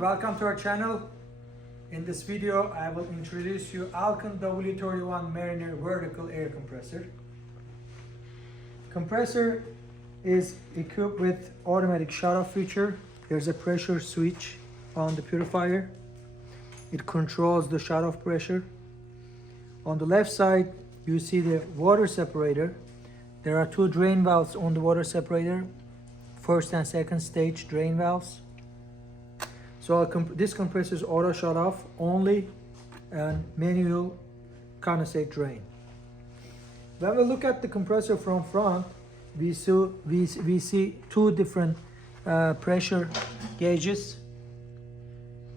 everyone, welcome to our channel. In this video I will introduce you Alkin W31 Mariner Vertical Air Compressor. Compressor is equipped with automatic shut-off feature. There's a pressure switch on the purifier. It controls the shut-off pressure. On the left side you see the water separator. There are two drain valves on the water separator, first and second stage drain valves. So this compressor is auto shut off only and manual condensate drain. When we look at the compressor from front, we see two different pressure gauges,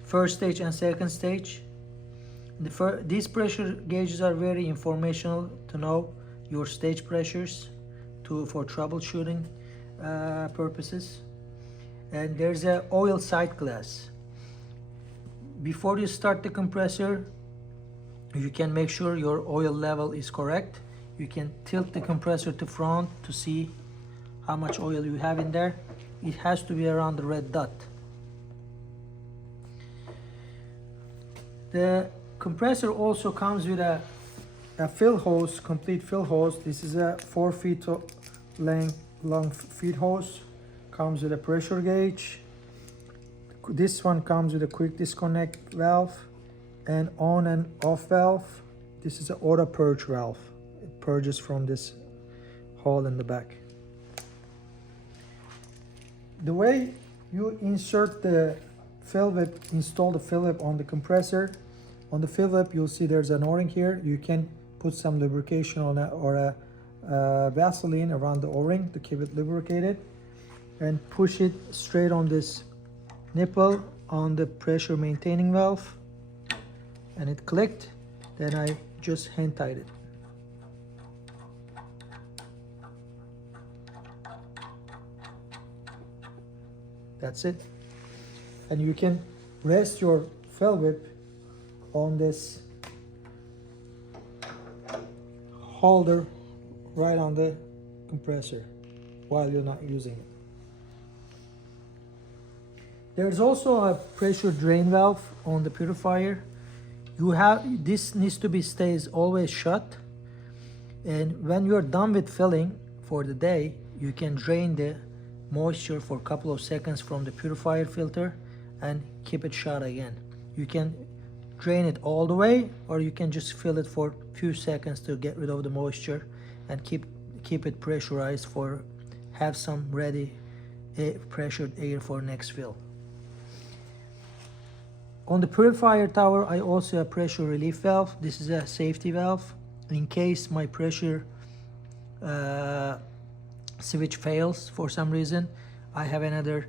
first stage and second stage. These pressure gauges are very informational to know your stage pressures for troubleshooting purposes. And there's an oil sight glass. Before you start the compressor, you can make sure your oil level is correct. You can tilt the compressor to front to see how much oil you have in there. It has to be around the red dot. The compressor also comes with a fill hose, complete fill hose. This is a 4 feet long feed hose. Comes with a pressure gauge. This one comes with a quick disconnect valve and on and off valve. This is an auto purge valve. It purges from this hole in the back. The way you insert the fill whip, install the fill whip on the compressor. On the fill whip you'll see there's an O-ring here. You can put some lubrication on it or a Vaseline around the O-ring to keep it lubricated, and push it straight on this nipple on the pressure maintaining valve, and it clicked. Then I just hand tied it. That's it. And you can rest your fill whip on this holder right on the compressor while you're not using it. There's also a pressure drain valve on the purifier. This needs to be stays always shut, and when you're done with filling for the day, you can drain the moisture for a couple of seconds from the purifier filter and keep it shut again. You can drain it all the way, or you can just fill it for a few seconds to get rid of the moisture and keep it pressurized have some ready pressured air for next fill. On the purifier tower, I also have a pressure relief valve. This is a safety valve. In case my pressure switch fails for some reason, I have another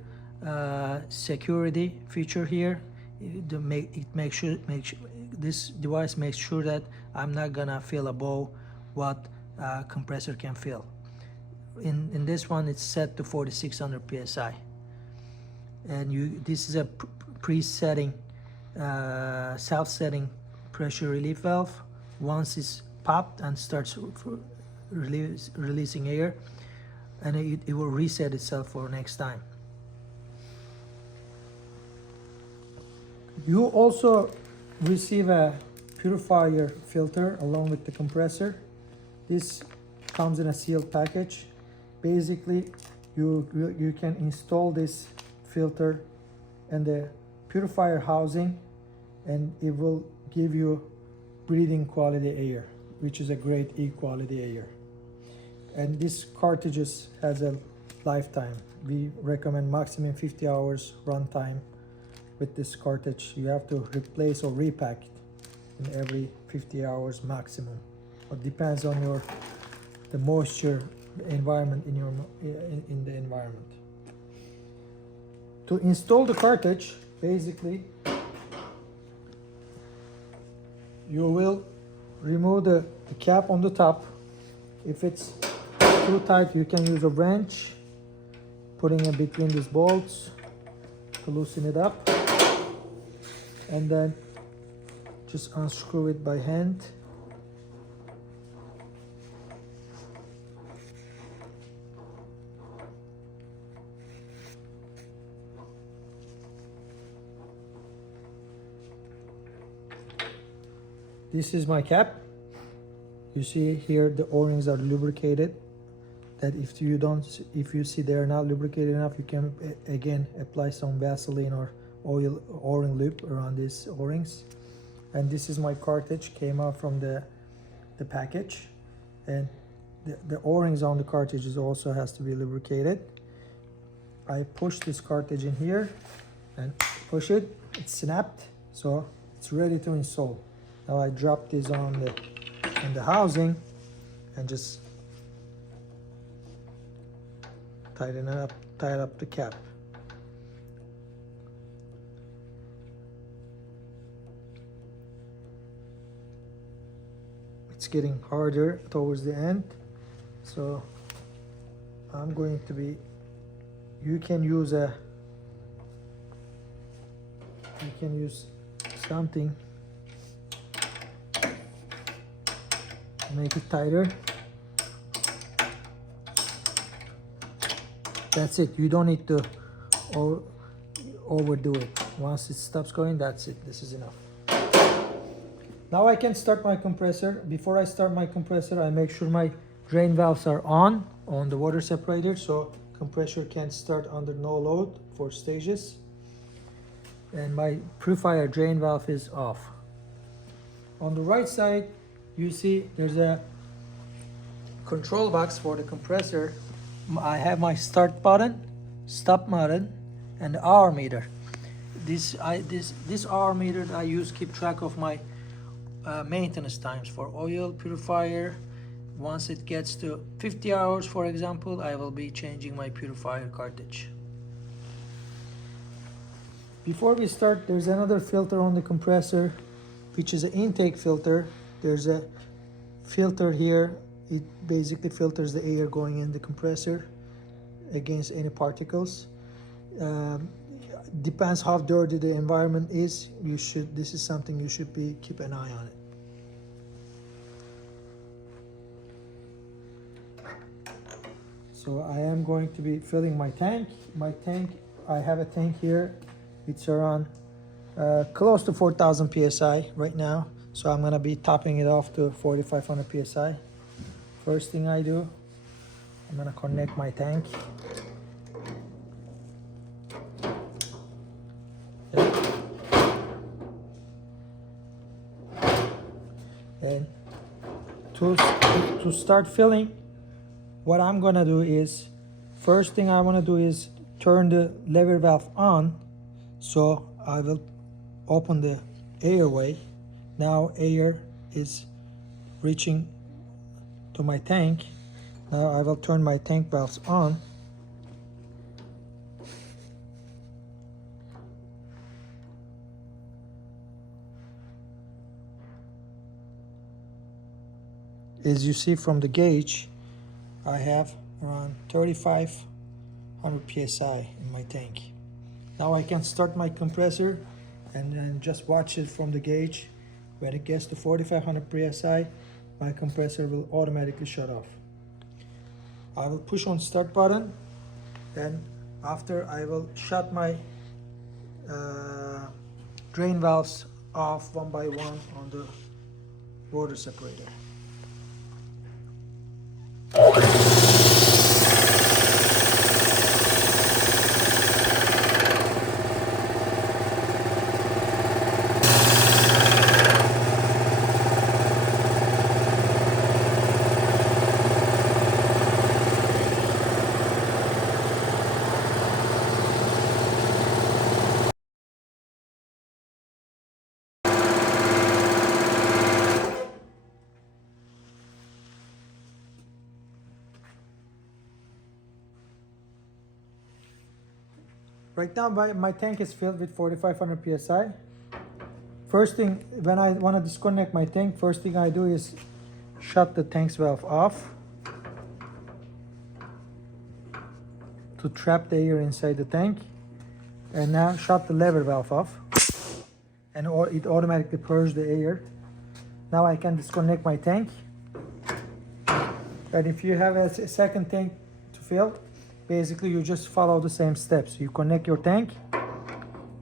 security feature here. This device makes sure that I'm not gonna fill above what compressor can fill. In this one, it's set to 4600 psi, and this is a pre-setting self-setting pressure relief valve. Once it's popped and starts releasing air, and it will reset itself for next time. You also receive a purifier filter along with the compressor. This comes in a sealed package. Basically, you can install this filter in the purifier housing, and it will give you breathing quality air, which is a great quality air. And this cartridge has a lifetime. We recommend maximum 50 hours runtime with this cartridge. You have to replace or repack it in every 50 hours maximum. It depends on the moisture environment in the environment. To install the cartridge, basically you will remove the cap on the top. If it's too tight, you can use a wrench, putting it between these bolts to loosen it up, and then just unscrew it by hand. this is my cap. You see here the O-rings are lubricated. That if you see they are not lubricated enough, you can again apply some Vaseline or oil O-ring lube around these O-rings. And this is my cartridge, came out from the package, and the O-rings on the cartridges also has to be lubricated. I push this cartridge in here and push it, it snapped, so it's ready to install. Now I drop this on the housing and just tighten up the cap. It's getting harder towards the end, so I'm going to be, you can use something to make it tighter. That's it. You don't need to overdo it. Once it stops going, that's it. This is enough. Now I can start my compressor. Before I start my compressor, I make sure my drain valves are on the water separator, so compressor can start under no load for stages. And my Purifier drain valve is off. On the right side, you see there's a control box for the compressor. I have my start button, stop button, and the hour meter. This hour meter I use keep track of my maintenance times for oil purifier. Once it gets to 50 hours, for example, I will be changing my purifier cartridge. Before we start, there's another filter on the compressor, which is an intake filter. There's a filter here. It basically filters the air going in the compressor against any particles. Depends how dirty the environment is. This is something you should keep an eye on it. So I am going to be filling my tank. I have a tank here. It's around close to 4,000 psi right now. So I'm gonna be topping it off to 4,500 psi. First thing I do, I'm gonna connect my tank. And to start filling, what I'm gonna do is, first thing I wanna do is turn the lever valve on. So I will open the airway. Now air is reaching to my tank. Now I will turn my tank valves on. As you see from the gauge, I have around 3,500 psi in my tank. Now I can start my compressor and then just watch it from the gauge. When it gets to 4,500 psi, my compressor will automatically shut off. I will push on start button, and after I will shut my drain valves off one by one on the water separator. Right now my tank is filled with 4,500 psi. First thing, when I want to disconnect my tank, first thing I do is shut the tank's valve off to trap the air inside the tank. And now shut the lever valve off, and it automatically purges the air. Now I can disconnect my tank. And if you have a second tank to fill, basically you just follow the same steps. You connect your tank,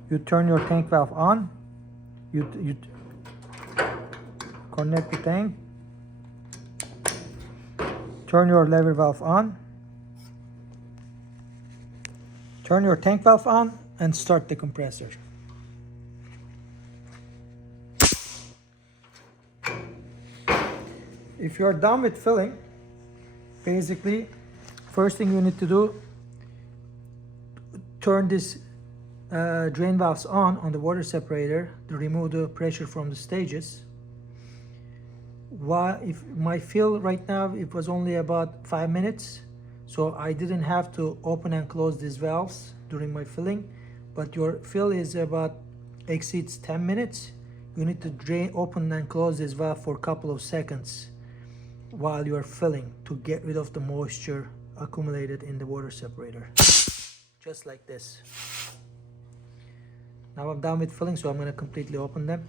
you turn your tank valve on, you connect the tank, turn your lever valve on, turn your tank valve on, and start the compressor. If you're done with filling, basically, first thing you need to do, turn this drain valves on the water separator to remove the pressure from the stages. If my fill right now, it was only about 5 minutes, so I didn't have to open and close these valves during my filling. But your fill is exceeds 10 minutes, you need to open and close this valve for a couple of seconds while you are filling to get rid of the moisture accumulated in the water separator. Just like this. Now I'm done with filling, so I'm going to completely open them.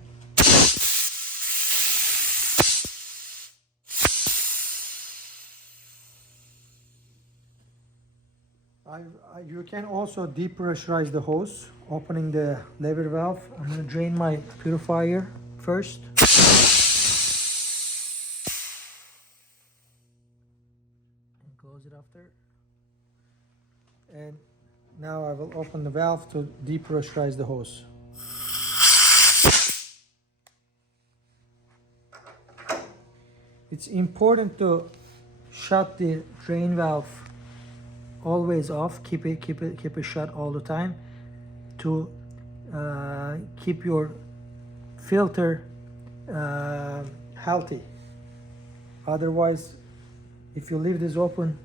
You can also depressurize the hose, opening the lever valve. I'm going to drain my purifier first. And close it after. And now I will open the valve to depressurize the hose. It's important to shut the drain valve always off. Keep it shut all the time to keep your filter healthy. Otherwise, if you leave this open,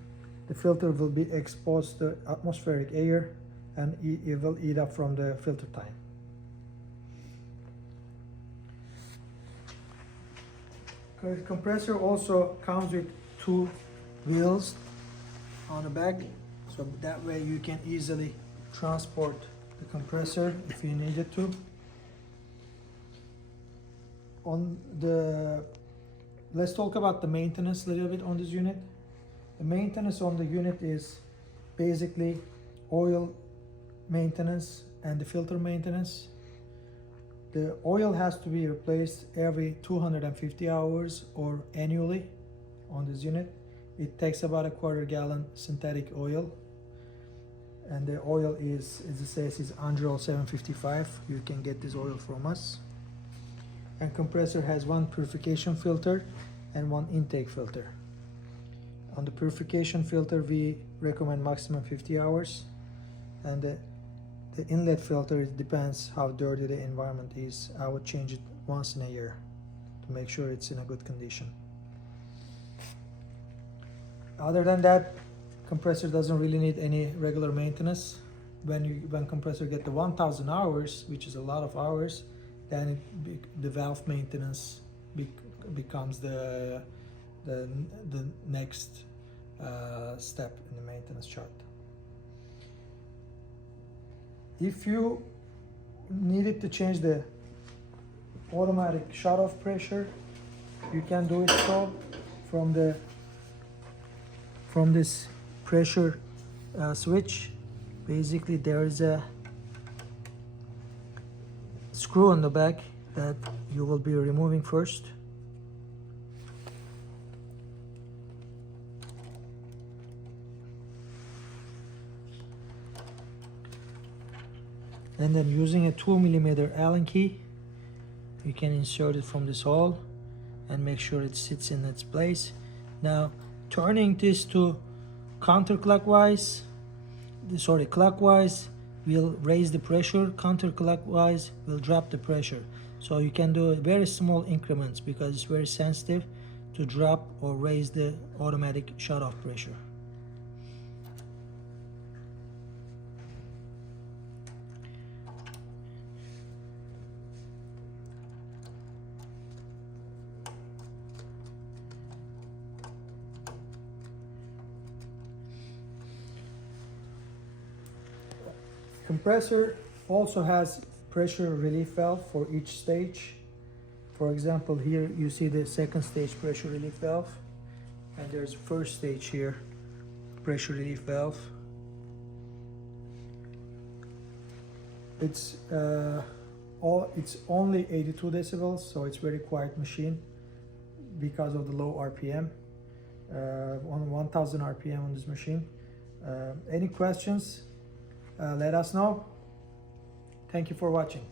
the filter will be exposed to atmospheric air and it will eat up from the filter time. The compressor also comes with 2 wheels on the back, so that way you can easily transport the compressor if you needed to. Let's talk about the maintenance a little bit on this unit. The maintenance on the unit is basically oil maintenance and the filter maintenance. The oil has to be replaced every 250 hours or annually on this unit. It takes about a 1/4 gallon synthetic oil, and the oil is, as it says, is Androl 755. You can get this oil from us. And compressor has 1 purification filter and 1 intake filter. On the purification filter, we recommend maximum 50 hours, and the inlet filter, it depends how dirty the environment is. I would change it once in a year to make sure it's in a good condition. Other than that, compressor doesn't really need any regular maintenance. When compressor get to 1,000 hours, which is a lot of hours, then the valve maintenance becomes the next step in the maintenance chart. If you needed to change the automatic shut-off pressure, you can do it so from this pressure switch. Basically, there is a screw on the back that you will be removing first. And then using a 2mm Allen key, you can insert it from this hole and make sure it sits in its place. Now, turning this to clockwise will raise the pressure, counterclockwise will drop the pressure. So you can do very small increments because it's very sensitive to drop or raise the automatic shut-off pressure. Compressor also has pressure relief valve for each stage. For example, here you see the 2nd stage pressure relief valve, and there's 1st stage here pressure relief valve. It's only 82 decibels, so it's very quiet machine. because of the low RPM, on 1000 RPM on this machine. Any questions, let us know. Thank you for watching.